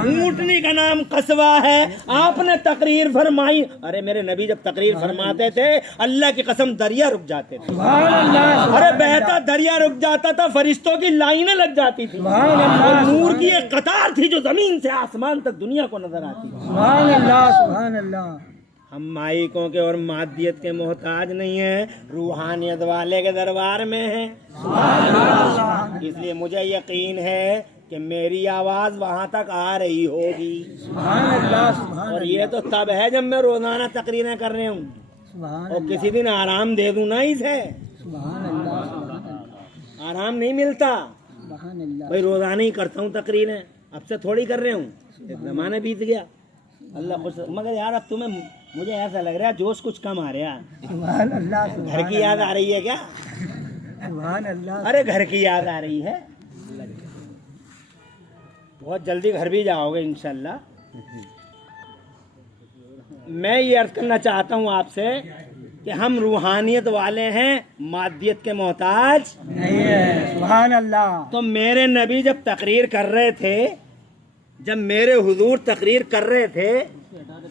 اونٹنی کا نام قصوہ ہے. آپ نے تقریر فرمائی. ارے میرے نبی جب تقریر فرماتے تھے اللہ کی قسم دریا رک جاتے تھے. ارے بہتا دریا رک جاتا تھا, فرشتوں کی لائنیں لگ جاتی تھی, اور نور کی ایک قطار تھی جو زمین سے آسمان تک دنیا کو نظر آتی. سبحان اللہ. ہم مائکوں کے اور مادیت کے محتاج نہیں ہیں, روحانیت والے کے دربار میں ہیں. اس لیے مجھے یقین ہے کہ میری آواز وہاں تک آ رہی ہوگی. اور یہ تو تب ہے جب میں روزانہ تقریریں کر رہی ہوں, اور کسی دن آرام دے دوں نا اسے. آرام نہیں ملتا بھائی, روزانہ ہی کرتا ہوں تقریریں, اب سے تھوڑی کر رہے ہوں, ایک زمانہ بیت گیا. اللہ خوش. مگر یار اب تمہیں مجھے ایسا لگ رہا ہے جوش کچھ کم آ رہا ہے. گھر کی یاد آ رہی ہے کیا؟ ارے گھر کی یاد آ رہی ہے. بہت جلدی گھر بھی جاؤ گے انشاءاللہ. میں یہ عرض کرنا چاہتا ہوں آپ سے کہ ہم روحانیت والے ہیں, مادیت کے محتاج نہیں ہے. سبحان اللہ. تو میرے نبی جب تقریر کر رہے تھے, جب میرے حضور تقریر کر رہے تھے,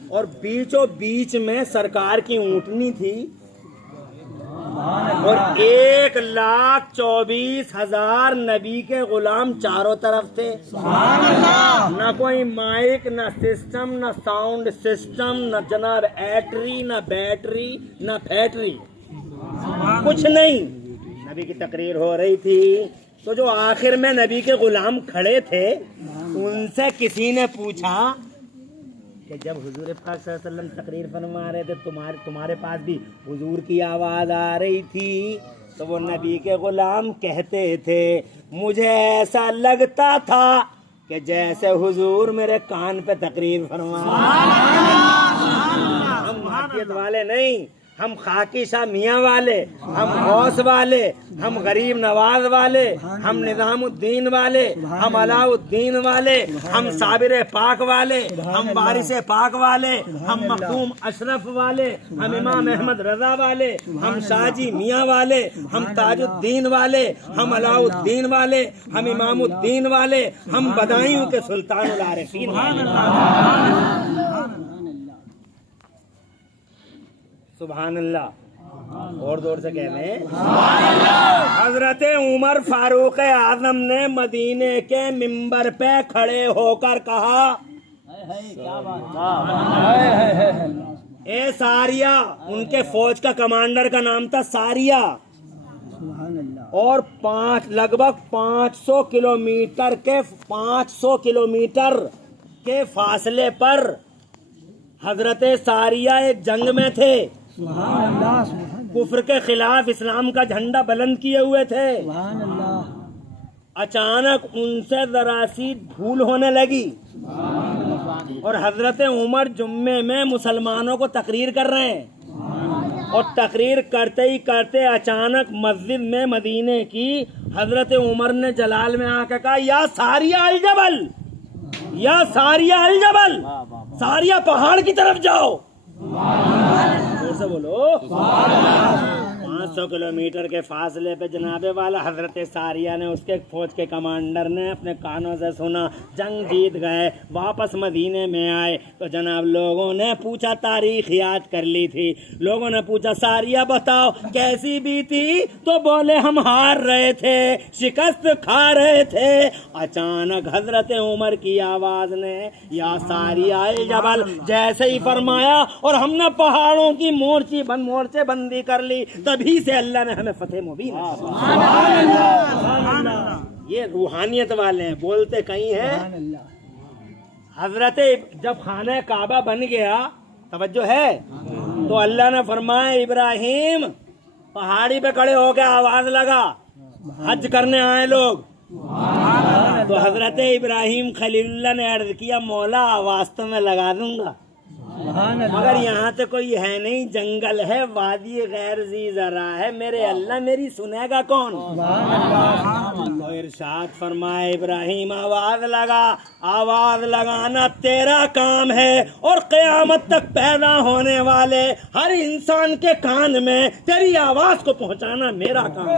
اور بیچوں بیچ میں سرکار کی اونٹنی تھی, اور 1,24,000 نبی کے غلام چاروں طرف تھے. نہ کوئی مائک, نہ سسٹم, نہ ساؤنڈ سسٹم, نہ جناب ایٹری, نہ بیٹری, نہ فیٹری, کچھ نہیں. نبی کی تقریر ہو رہی تھی تو جو آخر میں نبی کے غلام کھڑے تھے ان سے کسی نے پوچھا کہ جب حضور پاک صلی اللہ علیہ وسلم تقریر فرما رہے تھے تمہارے پاس بھی حضور کی آواز آ رہی تھی؟ تو وہ نبی کے غلام کہتے تھے مجھے ایسا لگتا تھا کہ جیسے حضور میرے کان پہ تقریر فرما رہے. ہم مادیت والے نہیں, ہم خاکی شاہ میاں والے, ہم غوث والے, ہم غریب نواز والے, ہم نظام الدین والے, ہم علاء الدین والے, ہم صابر پاک والے, ہم وارث پاک والے, ہم مخدوم اشرف والے, ہم امام احمد رضا والے, ہم شاہ جی میاں والے, ہم تاج الدین والے, ہم علاء الدین والے, ہم امام الدین والے, ہم بدائیوں کے سلطان العارفین. سبحان اللہ. اور زور سے کہہ لیں حضرت عمر فاروق اعظم نے مدینے کے ممبر پہ کھڑے ہو کر کہا اے ساریہ. ان کے فوج کا کمانڈر کا نام تھا ساریہ, اور لگ بھگ 500 کلومیٹر کے فاصلے پر حضرت ساریہ ایک جنگ میں تھے. کفر کے خلاف اسلام کا جھنڈا بلند کیے ہوئے تھے. اچانک ان سے ذرا سی بھول ہونے لگی, اور حضرت عمر جمعے میں مسلمانوں کو تقریر کر رہے ہیں, اور تقریر کرتے ہی کرتے اچانک مسجد میں مدینے کی حضرت عمر نے جلال میں آ کے کہا یا ساریہ الجبل, یا ساریہ الجبل, ساریہ پہاڑ کی طرف جاؤ. زور سے بولو. 500 کلومیٹر کے فاصلے پہ جناب والا حضرت ساریہ نے, اس کے فوج کے کمانڈر نے اپنے کانوں سے سنا جنگ جیت گئے, واپس مدینے میں آئے تو جناب لوگوں نے پوچھا, تاریخ یاد کر لی تھی, لوگوں نے پوچھا ساریہ بتاؤ کیسی بیتی؟ تو بولے ہم ہار رہے تھے, شکست کھا رہے تھے. اچانک حضرت عمر کی آواز نے یا ساریہ الجبل جیسے ہی فرمایا, اور ہم نے پہاڑوں کی مورچے بندی کر لی, تبھی سے اللہ نے ہمیں فتح مبین. یہ روحانیت والے ہیں, بولتے کہیں ہیں. حضرت جب خانہ کعبہ بن گیا, توجہ ہے, تو اللہ نے فرمایا ابراہیم پہاڑی پہ کھڑے ہو کے آواز لگا, حج کرنے آئے لوگ. تو حضرت ابراہیم خلیل اللہ نے عرض کیا مولا آواز تو میں لگا دوں گا, مگر یہاں تو کوئی ہے نہیں, جنگل ہے, وادی غیر ذی زرع ہے, میرے اللہ میری سنے گا کون؟ تو ارشاد فرمائے ابراہیم آواز لگا, آواز لگانا تیرا کام ہے, اور قیامت تک پیدا ہونے والے ہر انسان کے کان میں تیری آواز کو پہنچانا میرا کام ہے.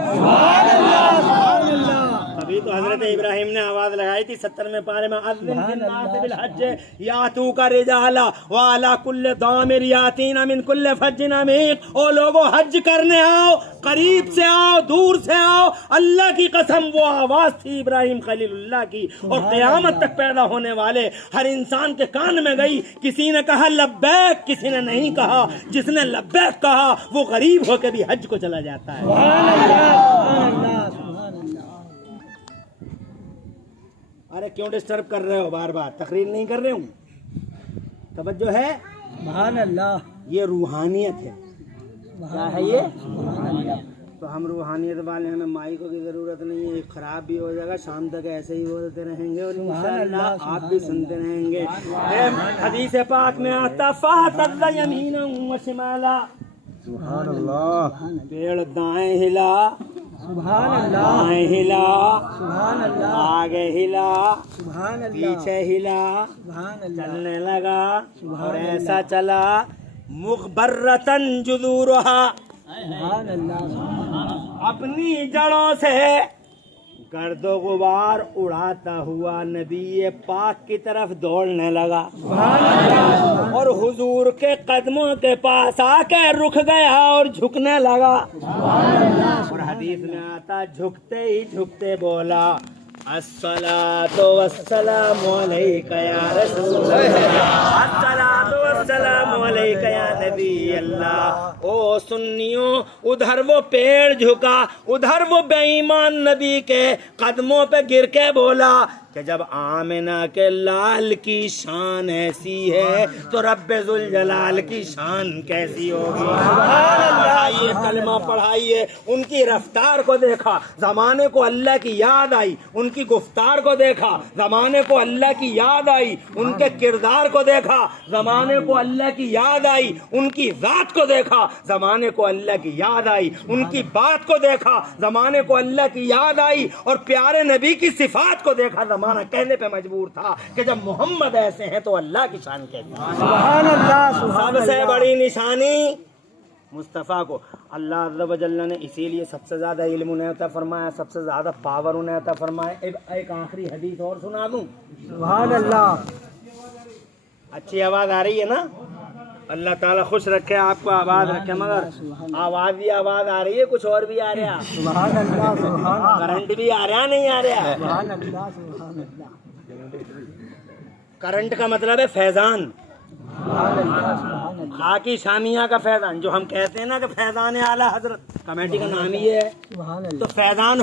ابھی تو حضرت ابراہیم نے آواز لگائی تھی 70 پارے میں اذن فی الناس بالحج یاتوک رجالا وعلی کل ضامر یاتین من کل فج عمیق. او لوگو حج کرنے آؤ, قریب سے آؤ دور سے آؤ. اللہ کی قسم وہ آواز تھی ابراہیم خلیل اللہ کی, اور قیامت تک پیدا ہونے والے ہر انسان کے کان میں گئی. کسی نے کہا لبیک, کسی نے نہیں کہا. جس نے لبیک کہا وہ غریب ہو کے بھی حج کو چلا جاتا ہے. سبحان اللہ سبحان اللہ. ارے کیوں ڈسٹرب کر رہے ہو بار بار؟ تقریر نہیں کر رہے ہوں, توجہ ہے. سبحان اللہ. یہ روحانیت ہے. کیا ہے یہ؟ تو ہم روحانیت والے, ہمیں مائکوں کی ضرورت نہیں ہے. خراب بھی ہو جائے گا, شام تک ایسے ہی بولتے رہیں گے اور انشاءاللہ آپ بھی سنتے رہیں گے. حدیث پاک میں آتا فَاتَذَّ يَمِينًا وَشِمَالًا. سبحان اللہ. پیڑ دائیں ہلا, سبحان اللہ. بائیں ہلا, سبحان اللہ. آگے ہلا, سبحان اللہ. پیچھے ہلا, سبحان اللہ. چلنے لگا اور ایسا چلا مغبرتن جذورها, سبحان اللہ. اپنی جڑوں سے گرد و غبار اڑاتا ہوا نبی پاک کی طرف دوڑنے لگا, اور حضور کے قدموں کے پاس آ کے رک گیا اور جھکنے لگا. اور حدیث میں آتا جھکتے ہی جھکتے بولا الصلاۃ والسلام علیک یا رسول اللہ, الصلاۃ والسلام علیک یا نبی اللہ. او سنیوں, ادھر وہ پیڑ جھکا, ادھر وہ بے ایمان نبی کے قدموں پہ گر کے بولا کہ جب آمنہ کے لال کی شان ایسی ہے تو رب ذوالجلال کی شان کیسی ہوگی. پڑھائیے کلمہ پڑھائیے. ان کی رفتار کو دیکھا, زمانے کو اللہ کی یاد آئی. ان کی گفتار کو دیکھا, زمانے کو اللہ کی یاد آئی. ان کے کردار کو دیکھا, زمانے کو اللہ کی یاد آئی. ان کی ذات کو دیکھا, زمانے کو اللہ کی یاد آئی. ان کی بات کو دیکھا, زمانے کو اللہ کی یاد آئی. اور پیارے نبی کی صفات کو دیکھا, زمانہ کہنے پہ مجبور تھا کہ جب محمد ایسے ہیں تو اللہ کی شان کیسی ہے. سبحان اللہ. سبحان سب سے اللہ. بڑی نشانی مصطفیٰ کو اللہ عز و جل نے اسی لیے سب سے زیادہ علم انہیں عطا فرمایا, سب سے زیادہ پاور انہیں عطا فرمایا. ایک آخری حدیث اور سنا دوں. سبحان اللہ. اچھی آواز آ رہی ہے نا؟ اللہ تعالیٰ خوش رکھے, آپ کو آواز رکھے. مگر آواز ہی آواز آ رہی ہے, کچھ اور بھی آ رہا, سبحان اللہ. سبحان اللہ. کرنٹ بھی آ رہا نہیں آ رہا. سبحان اللہ. سبحان اللہ. کرنٹ کا مطلب ہے فیضان, سبحان اللہ. سبحان اللہ. خاکی شامیہ کا فیضان, جو ہم کہتے ہیں نا کہ فیضان اعلیٰ حضرت, کمیٹی کا نام ہی ہے. سبحان اللہ. تو فیضان